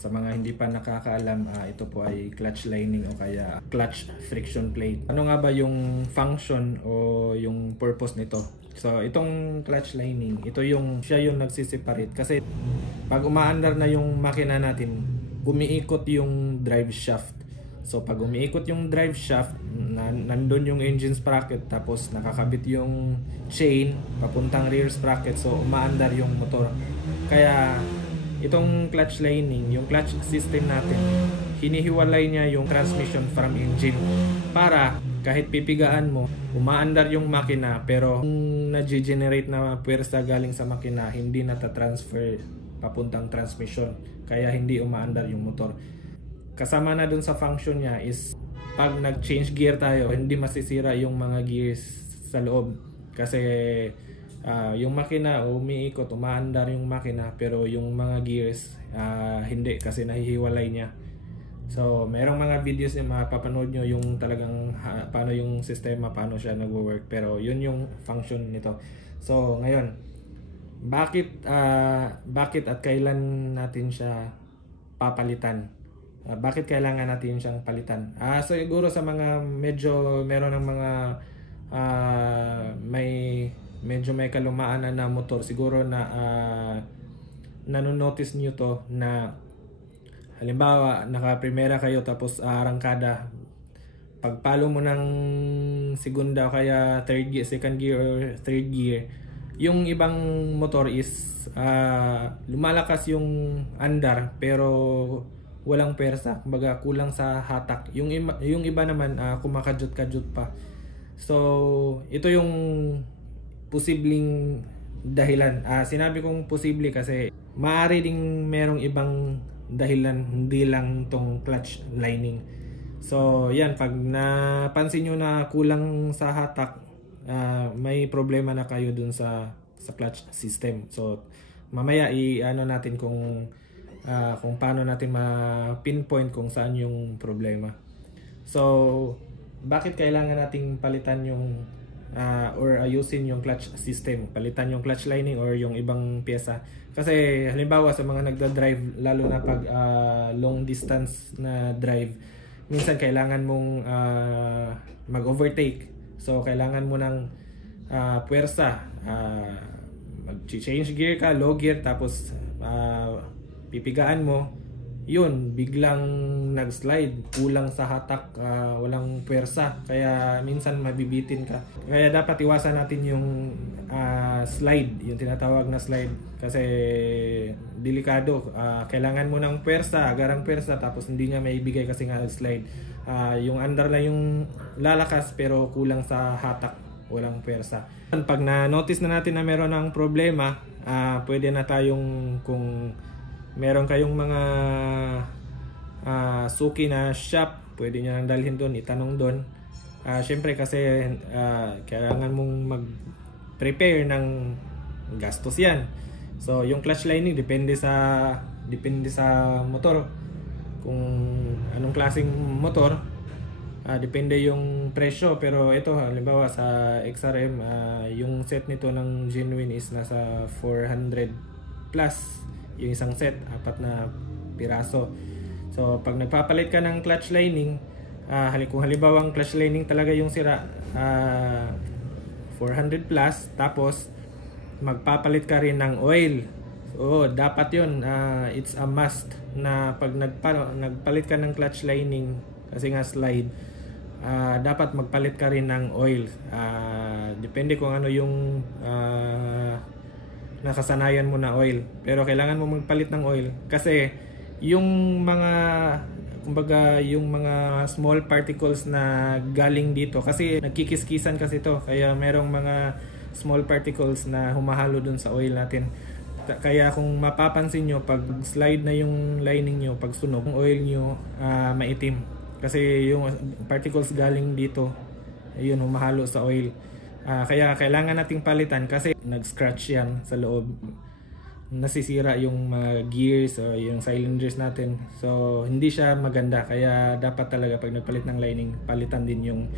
Sa mga hindi pa nakakaalam, ito po ay clutch lining o kaya clutch friction plate. Ano nga ba yung function o yung purpose nito? So itong clutch lining, siya yung nagsiseparate kasi pag umaandar na yung makina natin, umiikot yung drive shaft. So pag umiikot yung drive shaft, nandun yung engine sprocket, tapos nakakabit yung chain papuntang rear sprocket, so umaandar yung motor. Kaya itong clutch lining, yung clutch system natin, hinihiwalay niya yung transmission from engine para kahit pipigaan mo, umaandar yung makina, pero yung na-generate na puwersa galing sa makina, hindi nata-transfer papuntang transmission, kaya hindi umaandar yung motor. Kasama na dun sa function niya is pag nag-change gear tayo, hindi masisira yung mga gears sa loob kasi yung makina umiikot, umaandar yung makina, pero yung mga gears hindi, kasi nahihiwalay niya. So merong mga videos na mapapanood nyo yung talagang paano yung sistema, paano siya nagwo-work, pero yun yung function nito. So ngayon, bakit at kailan natin siya papalitan? Bakit kailangan natin siyang palitan? So siguro sa mga medyo meron ng mga medyo may kalumaan na motor, siguro na nanonotice nyo to na halimbawa naka-primera kayo tapos arangkada, pagpalo mo ng segunda o kaya second gear or third gear, yung ibang motor is lumalakas yung andar pero walang persa, kumbaga kulang sa hatak. Yung iba naman kumakajut-kajut pa. So ito yung posibleng dahilan. Sinabi kong posible kasi maaari ding merong ibang dahilan, hindi lang tong clutch lining. So yan, pag napansin nyo na kulang sa hatak, may problema na kayo dun sa clutch system. So mamaya i-ano natin kung paano natin ma-pinpoint kung saan yung problema. So bakit kailangan nating palitan yung or ayusin yung clutch system, palitan yung clutch lining or yung ibang pyesa? Kasi halimbawa sa mga nagda-drive, lalo na pag long distance na drive, minsan kailangan mong mag-overtake. So kailangan mo ng puwersa, mag-change gear ka, low gear, tapos pipigaan mo, yun, biglang nag-slide, kulang sa hatak, walang puwersa, kaya minsan mabibitin ka. Kaya dapat iwasan natin yung slide, yung tinatawag na slide, kasi delikado. Kailangan mo ng puwersa, agarang puwersa, tapos hindi niya maibigay kasi nga nag-slide. Yung andar na yung lalakas pero kulang sa hatak, walang puwersa. Pag na-notice na natin na meron ng problema, pwede na tayong, kung meron kayong mga suki na shop, pwede nyo nang dalhin doon, itanong doon. Syempre kasi kailangan mong mag-prepare ng gastos yan. So yung clutch lining depende sa motor, kung anong klaseng motor, depende yung presyo. Pero ito halimbawa sa XRM, yung set nito ng genuine is nasa 400 plus yung isang set, 4 na piraso. So pag nagpapalit ka ng clutch lining, kung halimbawa ang clutch lining talaga yung sira, 400 plus, tapos magpapalit ka rin ng oil. So dapat yun, it's a must na pag nagpalit ka ng clutch lining, kasi nga slide, dapat magpalit ka rin ng oil. Depende kung ano yung nakasanayan mo na oil, pero kailangan mo magpalit ng oil kasi yung mga, kumbaga yung mga small particles na galing dito, kasi nagkikiskisan kasi to, kaya merong mga small particles na humahalo dun sa oil natin. Kaya kung mapapansin nyo, pag slide na yung lining nyo, pag sunog, yung oil nyo maitim kasi yung particles galing dito, yun, humahalo sa oil. Kaya kailangan nating palitan kasi nag-scratch yan sa loob, nasisira yung gears o yung cylinders natin. So hindi siya maganda, kaya dapat talaga pag nagpalit ng lining, palitan din yung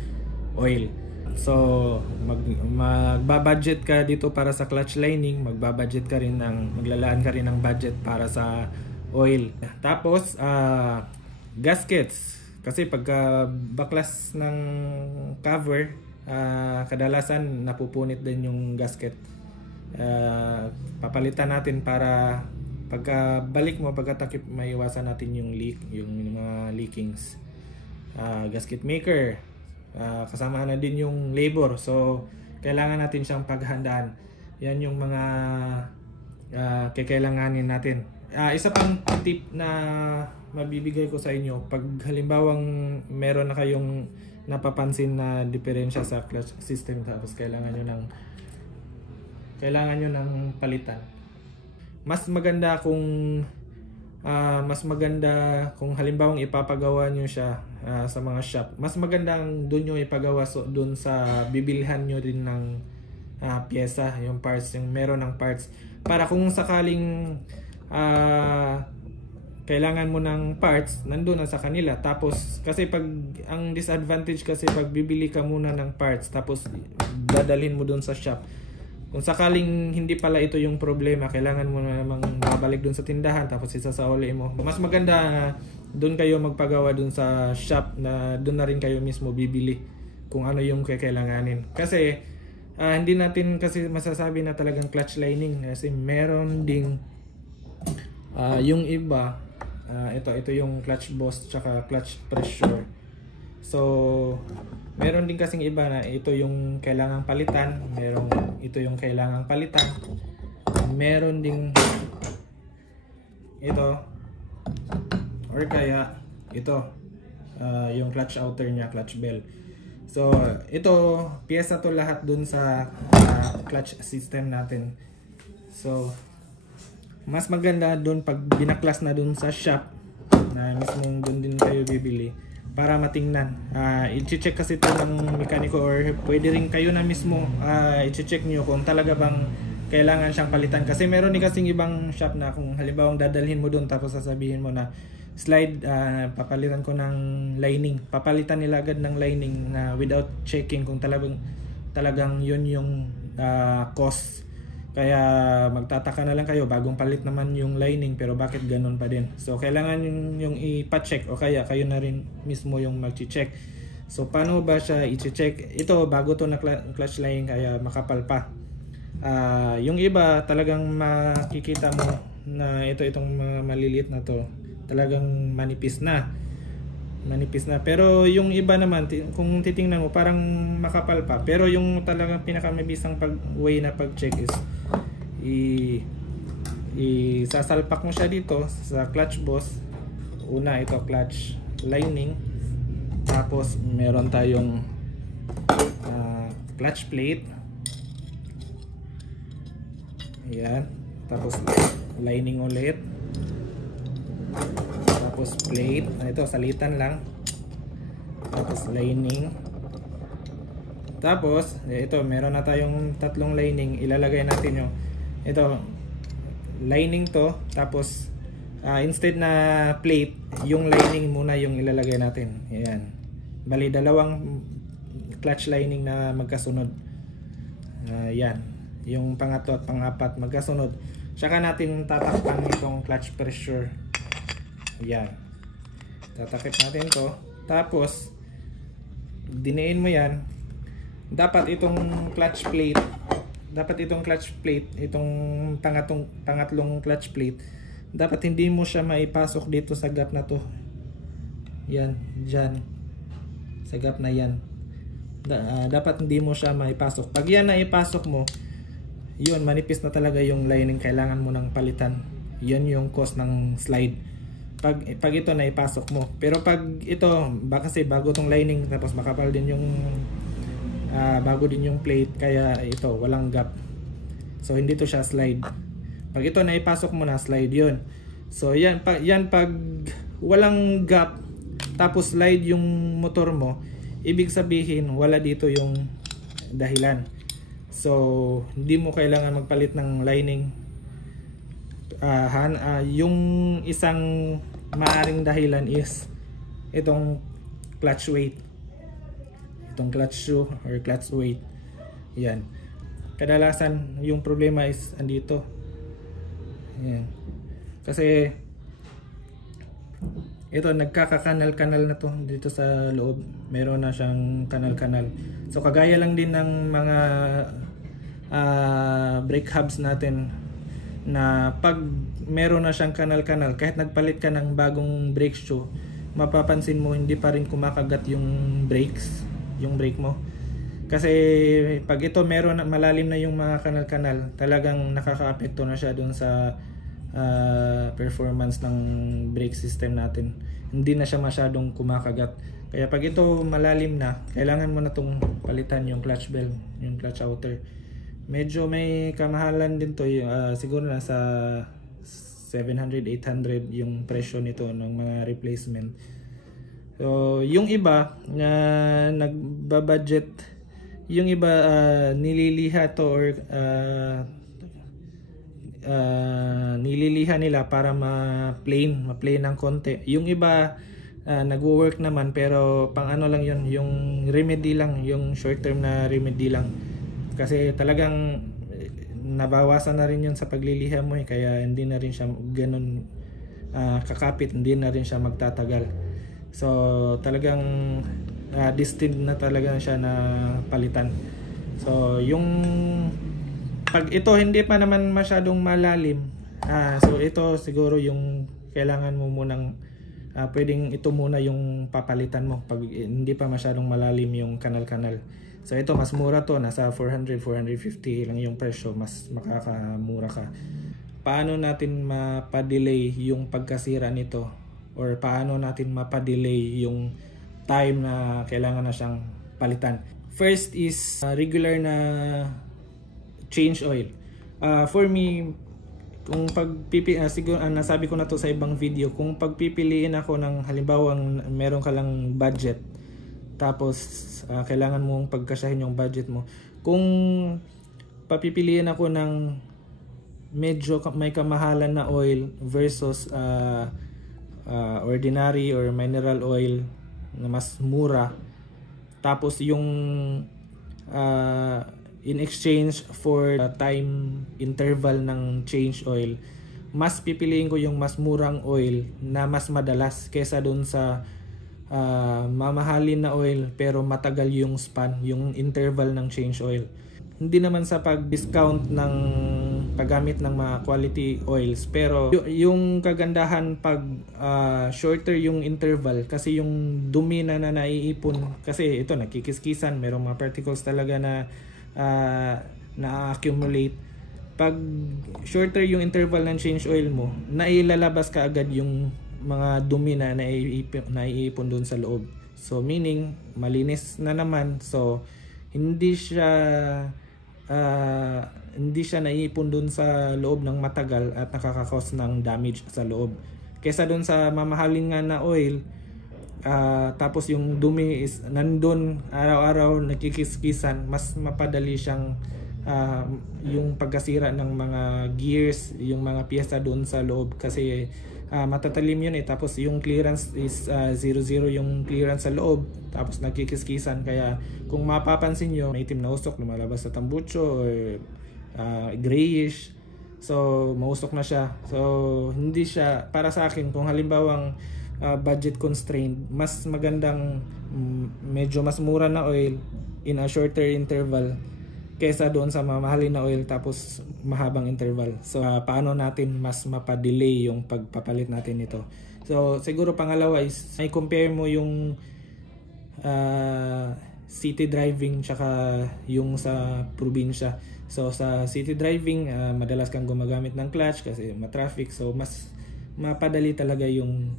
oil. So magbabudget ka dito para sa clutch lining, maglalaan ka rin ng budget para sa oil. Tapos gaskets, kasi pagka baklas ng cover, kadalasan napupunit din yung gasket. Papalitan natin para pagkabalik mo, pagkatakip, maiwasan natin yung leak, yung mga leakings. Gasket maker, kasama na din yung labor, so kailangan natin siyang paghandaan. Yan yung mga kailanganin natin. Isa pang tip na mabibigay ko sa inyo, pag halimbawang meron na kayong napapansin na diferensya sa clutch system, tapos kailangan nyo ng palitan, mas maganda kung halimbawang ipapagawa nyo siya sa mga shop, mas magandang doon nyo ipagawa, so doon sa bibilhan nyo rin ng pyesa, yung parts, yung meron ng parts, para kung sakaling kailangan mo ng parts, nandun na sa kanila. Tapos kasi ang disadvantage kasi pag bibili ka muna ng parts tapos dadalhin mo dun sa shop, kung sakaling hindi pala ito yung problema, kailangan mo na namang babalik dun sa tindahan tapos isasauli mo. Mas maganda dun kayo magpagawa dun sa shop, na dun na rin kayo mismo bibili kung ano yung kailanganin. Kasi hindi natin kasi masasabi na talagang clutch lining, kasi meron ding yung iba, ito yung clutch boss tsaka clutch pressure. So meron din kasing iba na ito yung kailangang palitan, ito yung kailangang palitan, meron ding ito, or kaya ito, yung clutch outer nya, clutch bell. So ito, pyesa to lahat dun sa clutch system natin. So mas maganda dun pag binaklas na dun sa shop, na mismo dun din kayo bibili, para matingnan. I-check kasi ito ng mekaniko, or pwede rin kayo na mismo i-check nyo kung talaga bang kailangan siyang palitan. Kasi meron din kasing ibang shop na kung halimbawang dadalhin mo dun tapos sasabihin mo na slide, papalitan ko ng lining, papalitan nila agad ng lining na without checking kung talagang yun yung cost. Kaya magtataka na lang kayo, bagong palit naman yung lining pero bakit ganun pa din. So kailangan yung ipa-check, o kaya kayo na rin mismo yung mag-check. So paano ba siya i-check? Ito, bago to na clutch lining, kaya makapal pa. Yung iba talagang makikita mo na itong maliliit na to talagang manipis na. Pero yung iba naman, kung titingnan mo, parang makapal pa. Pero yung talagang pinakamabisang way na pag-check is sasalpak mo siya dito sa clutch boss. Una, ito clutch lining, tapos meron tayong clutch plate, ayan, tapos lining ulit, tapos plate, ito salitan lang, tapos lining, tapos ito meron na tayong tatlong lining. Ilalagay natin yung ito lining to, tapos instead na plate, yung lining muna yung ilalagay natin. Ayan, bali dalawang clutch lining na magkasunod. Yan, yung pangatlo at pangapat magkasunod. Saka natin tatakpan itong clutch pressure. Yan, tatakip natin to, tapos diniin mo yan. Dapat itong clutch plate, itong pangatlong clutch plate, dapat hindi mo siya maipasok dito sa gap na to. Yan, dyan sa gap na yan, dapat hindi mo siya maipasok. Pag yan na ipasok mo, yun, manipis na talaga yung lining, kailangan mo nang palitan. Yan yung cause ng slide pag ito na ipasok mo. Pero pag ito, kasi bago tong lining, tapos makapal din yung bago din yung plate, kaya ito walang gap, so hindi to siya slide. Pag ito na ipasok mo na, slide yun. So yan pag walang gap tapos slide yung motor mo, ibig sabihin wala dito yung dahilan. So hindi mo kailangan magpalit ng lining. Yung isang maaring dahilan is itong clutch weight, itong clutch shoe or clutch weight. Yan, kadalasan yung problema is andito. Yan, kasi ito nagkakakanal-kanal na to dito sa loob. Meron na siyang kanal-kanal. So kagaya lang din ng mga brake hubs natin na pag meron na siyang kanal-kanal, kahit nagpalit ka ng bagong brake shoe, mapapansin mo hindi pa rin kumakagat yung brakes, yung brake mo. Kasi pag ito meron na, malalim na yung mga kanal-kanal, talagang nakakaapekto na siya dun sa performance ng brake system natin. Hindi na siya masyadong kumakagat. Kaya pag ito malalim na, kailangan mo na itong palitan yung clutch bell, yung clutch outer. Medyo may kamahalan din to, siguro nasa 700-800 yung presyo nito ng mga replacement. So yung iba na nagbabudget, yung iba nililiha to or nililiha nila para ma-plain ng konti. Yung iba nagwo-work naman pero pang ano lang yun, yung remedy lang, yung short term na remedy lang. Kasi talagang nabawasan na rin yun sa pagliliha mo kaya hindi na rin siya ganun kakapit, hindi na rin siya magtatagal. So talagang destined na talaga siya na palitan. So yung pag ito hindi pa naman masyadong malalim, so ito siguro yung kailangan mo munang pwedeng ito muna yung papalitan mo pag hindi pa masyadong malalim yung kanal-kanal. So ito mas mura to, nasa 400-450 lang yung presyo, mas makakamura ka. Paano natin mapadelay yung pagkasira nito or paano natin mapadelay yung time na kailangan na siyang palitan? First is regular na change oil. For me, kung siguro nasabi ko na to sa ibang video, kung pagpipiliin ako ng halimbawa meron ka lang budget tapos kailangan mong pagkasyahin yung budget mo, kung papipiliin ako ng medyo may kamahalan na oil versus ordinary or mineral oil na mas mura, tapos yung in exchange for time interval ng change oil, mas pipiliin ko yung mas murang oil na mas madalas kesa dun sa mamahalin na oil pero matagal yung span, yung interval ng change oil. Hindi naman sa pag-discount ng paggamit ng mga quality oils, pero yung kagandahan pag shorter yung interval, kasi yung dumi na naiipon, kasi ito nakikiskisan, merong mga particles talaga na na-accumulate. Pag shorter yung interval ng change oil mo, nailalabas ka agad yung mga dumi na naiipon doon sa loob. So meaning malinis na naman, so hindi siya naiipon doon sa loob ng matagal at nakaka-cause ng damage sa loob. Kesa doon sa mamahalin nga na oil, tapos yung dumi is nandun araw-araw nakikiskisan, mas mapadali siyang yung pagkasira ng mga gears, yung mga piyesa doon sa loob, kasi matatalim yun tapos yung clearance is 0-0 yung clearance sa loob, tapos nagkikiskisan. Kaya kung mapapansin nyo, may itim na usok lumalabas sa tambucho or grayish, so mausok na siya. So hindi siya para sa akin, kung halimbawang budget constrained, mas magandang medyo mas mura na oil in a shorter interval kesa doon sa mamahalin na oil tapos mahabang interval. So paano natin mas mapadelay yung pagpapalit natin nito? So siguro pangalawa is ay compare mo yung city driving tsaka yung sa probinsya. So sa city driving, madalas kang gumagamit ng clutch kasi ma-traffic, so mas mapadali talaga yung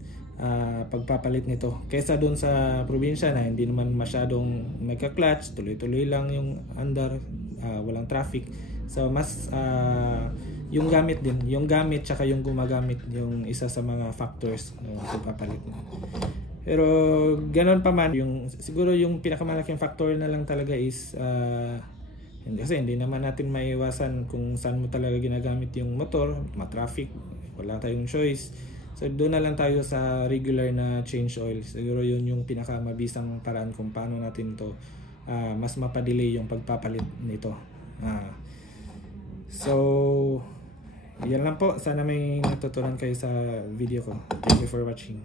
pagpapalit nito kaysa doon sa probinsya na hindi naman masyadong nagka-clutch, tuloy-tuloy lang yung andar, walang traffic. So mas yung gamit din, yung gamit tsaka yung gumagamit yung isa sa mga factors ng pagpapalit. Pero ganoon pa man, yung siguro yung pinakamalaking factor na lang talaga is kasi hindi naman natin maiwasan kung saan mo talaga ginagamit yung motor, ma-traffic, wala tayong choice. So doon na lang tayo sa regular na change oil. Siguro yun yung pinakamabisang paraan kung paano natin to mas mapadelay yung pagpapalit nito. So yan lang po. Sana may natutunan kayo sa video ko. Thank you for watching.